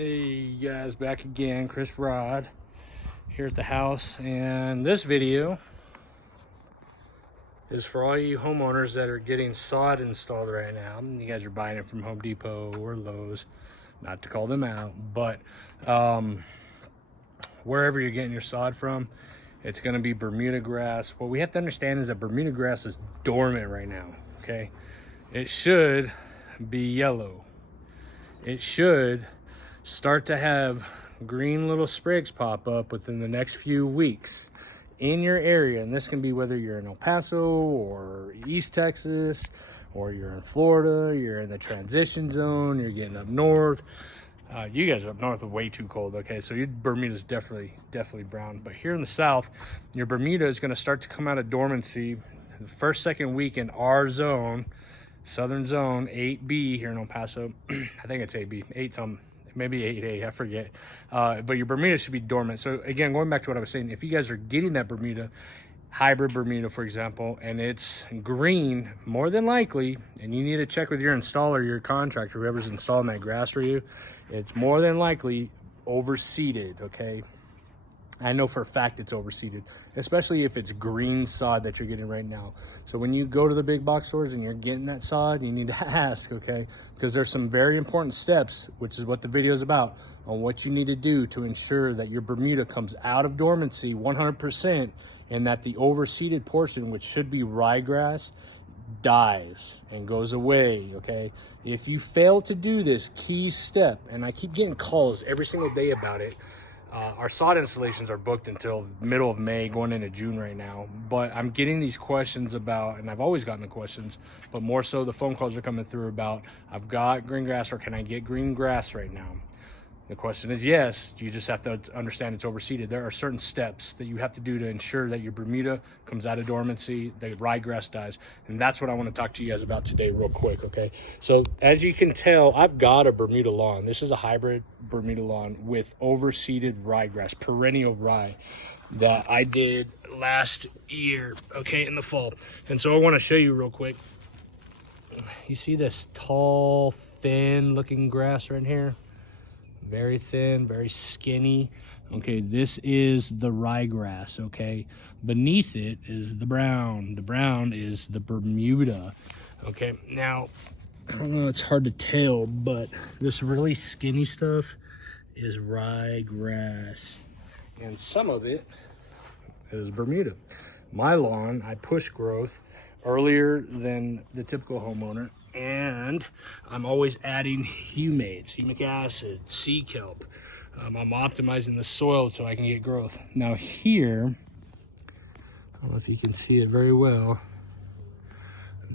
Hey guys, back again. Chris Rod here at the house, and this video is for all you homeowners that are getting sod installed right now. You guys are buying it from Home Depot or Lowe's, not to call them out, but wherever you're getting your sod from, it's going to be Bermuda grass. What we have to understand is that Bermuda grass is dormant right now. Okay, it should be yellow. It should start to have green little sprigs pop up within the next few weeks in your area. And this can be whether you're in El Paso or East Texas, or you're in Florida, you're in the transition zone, you're getting up north. You guys up north are way too cold. Okay, so your Bermuda is definitely brown. But here in the south, your Bermuda is going to start to come out of dormancy the first, second week in our zone, southern zone 8B here in El Paso. I think it's 8B, 8 something, maybe 8A, I forget. But your Bermuda should be dormant. So again, going back to what I was saying, if you guys are getting that Bermuda, hybrid Bermuda, for example, and it's green, more than likely, and you need to check with your installer, your contractor, whoever's installing that grass for you, it's more than likely overseeded, okay? I know for a fact it's overseeded, especially if it's green sod that you're getting right now. So when you go to the big box stores and you're getting that sod, you need to ask, okay? Because there's some very important steps, which is what the video is about, on what you need to do to ensure that your Bermuda comes out of dormancy 100%, and that the overseeded portion, which should be ryegrass, dies and goes away, okay? If you fail to do this key step, and I keep getting calls every single day about it, our sod installations are booked until middle of May, going into June right now. But I'm getting these questions about, and I've always gotten the questions, but more so the phone calls are coming through about, I've got green grass, or can I get green grass right now? The question is yes. You just have to understand it's overseeded. There are certain steps that you have to do to ensure that your Bermuda comes out of dormancy, the ryegrass dies. And that's what I want to talk to you guys about today real quick, okay? So as you can tell, I've got a Bermuda lawn. This is a hybrid Bermuda lawn with overseeded ryegrass, perennial rye, that I did last year, okay, in the fall. And so I want to show you real quick. You see this tall, thin looking grass right here? Very thin, very skinny. Okay, this is the ryegrass, okay? Beneath it is the brown. The brown is the Bermuda, okay? Now, I don't know, it's hard to tell, but this really skinny stuff is ryegrass, and some of it is Bermuda. My lawn, I push growth earlier than the typical homeowner, and I'm always adding humates, humic acid, sea kelp. I'm optimizing the soil so I can get growth. Now here, I don't know if you can see it very well,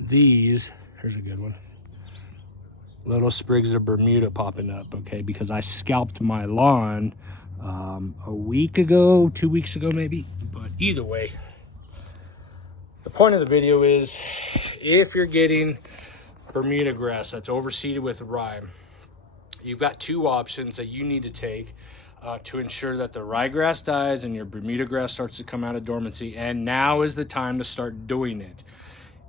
here's a good one, little sprigs of Bermuda popping up, okay, because I scalped my lawn a week ago, 2 weeks ago maybe. But either way, the point of the video is, if you're getting Bermuda grass that's overseeded with rye, you've got two options that you need to take to ensure that the ryegrass dies and your Bermuda grass starts to come out of dormancy. And now is the time to start doing it.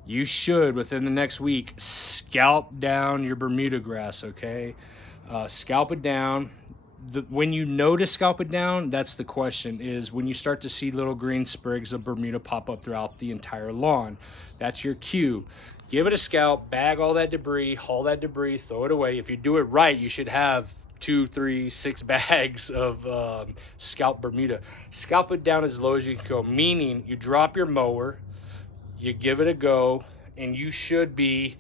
You should, within the next week, scalp down your Bermuda grass, okay? Scalp it down. When you know to scalp it down, that's the question, is when you start to see little green sprigs of Bermuda pop up throughout the entire lawn. That's your cue. Give it a scalp, bag all that debris, haul that debris, throw it away. If you do it right, you should have 2, 3, 6 bags of scalp Bermuda. Scalp it down as low as you can go, meaning you drop your mower, you give it a go, and you should be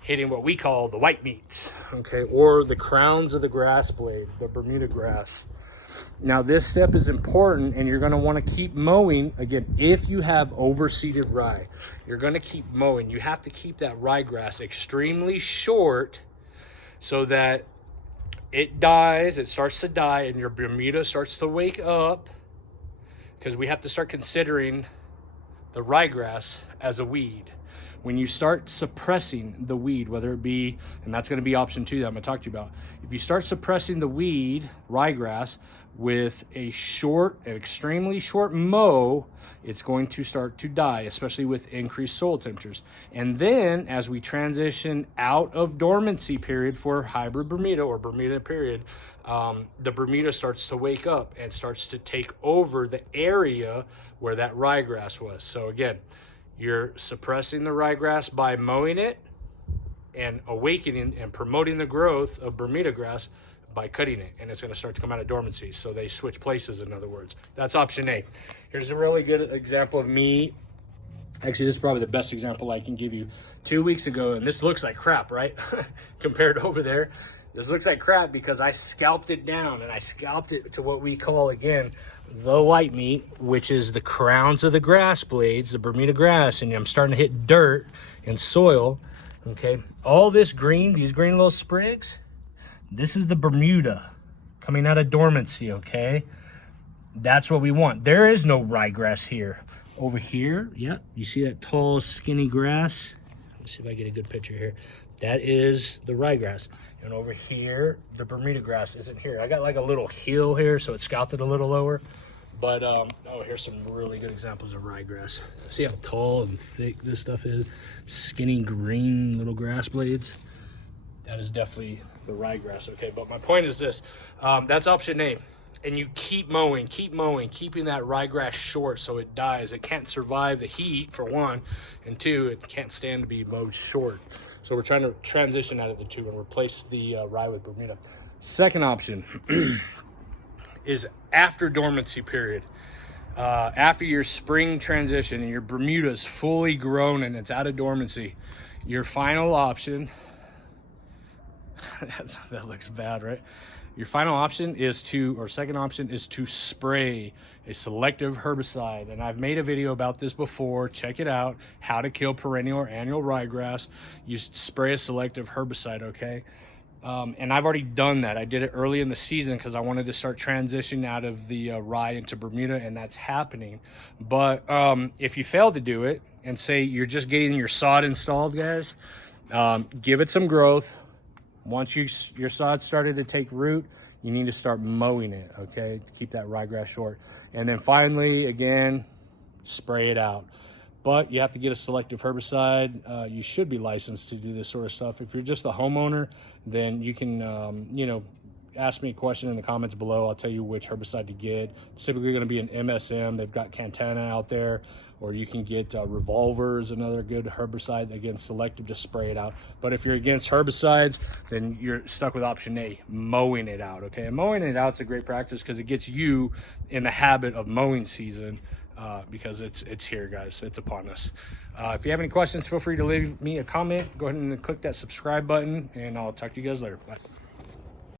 hitting what we call the white meat, okay, or the crowns of the grass blade, the Bermuda grass. Now this step is important, and you're going to want to keep mowing. Again, if you have overseeded rye, you're going to keep mowing. You have to keep that ryegrass extremely short so that it dies, it starts to die, and your Bermuda starts to wake up, because we have to start considering the ryegrass as a weed. When you start suppressing the weed, whether it be, and that's going to be option 2 that I'm going to talk to you about. If you start suppressing the weed, ryegrass, with an extremely short mow, it's going to start to die, especially with increased soil temperatures. And then as we transition out of dormancy period for hybrid Bermuda or Bermuda period, the Bermuda starts to wake up and starts to take over the area where that ryegrass was. So again, you're suppressing the ryegrass by mowing it and awakening and promoting the growth of Bermuda grass by cutting it, and it's going to start to come out of dormancy. So they switch places, in other words. That's option A. Here's a really good example of me. Actually, this is probably the best example I can give you. 2 weeks ago, and this looks like crap, right? Compared to over there. This looks like crap because I scalped it down, and I scalped it to what we call, again, the white meat, which is the crowns of the grass blades, the Bermuda grass, and I'm starting to hit dirt and soil, okay? All this green, these green little sprigs, this is the Bermuda coming out of dormancy, okay? That's what we want. There is no ryegrass here. Over here, yeah, you see that tall, skinny grass? Let's see if I get a good picture here. That is the ryegrass. And over here, the Bermuda grass isn't here. I got like a little hill here, so it's scalped it a little lower. But, oh, here's some really good examples of ryegrass. See how tall and thick this stuff is? Skinny green little grass blades. That is definitely the ryegrass, okay? But my point is this, that's option A. And you keep mowing, keeping that ryegrass short so it dies. It can't survive the heat, for one, and two, it can't stand to be mowed short. So we're trying to transition out of the two and replace the rye with Bermuda. Second option is after dormancy period. After your spring transition and your Bermuda is fully grown and it's out of dormancy, your final option, that looks bad, right? Your final option is to, or second option is to spray a selective herbicide. And I've made a video about this before. Check it out. How to kill perennial or annual ryegrass. You spray a selective herbicide, okay? And I've already done that. I did it early in the season because I wanted to start transitioning out of the rye into Bermuda, and that's happening. But if you fail to do it and say you're just getting your sod installed, guys, give it some growth. Once your sod started to take root, you need to start mowing it, okay? Keep that ryegrass short. And then finally, again, spray it out. But you have to get a selective herbicide. You should be licensed to do this sort of stuff. If you're just a homeowner, then you can, you know, ask me a question in the comments below. I'll tell you which herbicide to get. It's typically going to be an MSM. They've got Cantana out there, or you can get Revolver is another good herbicide. Again, selective to spray it out. But if you're against herbicides, then you're stuck with option A, mowing it out, okay? And mowing it out is a great practice because it gets you in the habit of mowing season, because it's here, guys. It's upon us. If you have any questions, feel free to leave me a comment. Go ahead and click that subscribe button, and I'll talk to you guys later. Bye.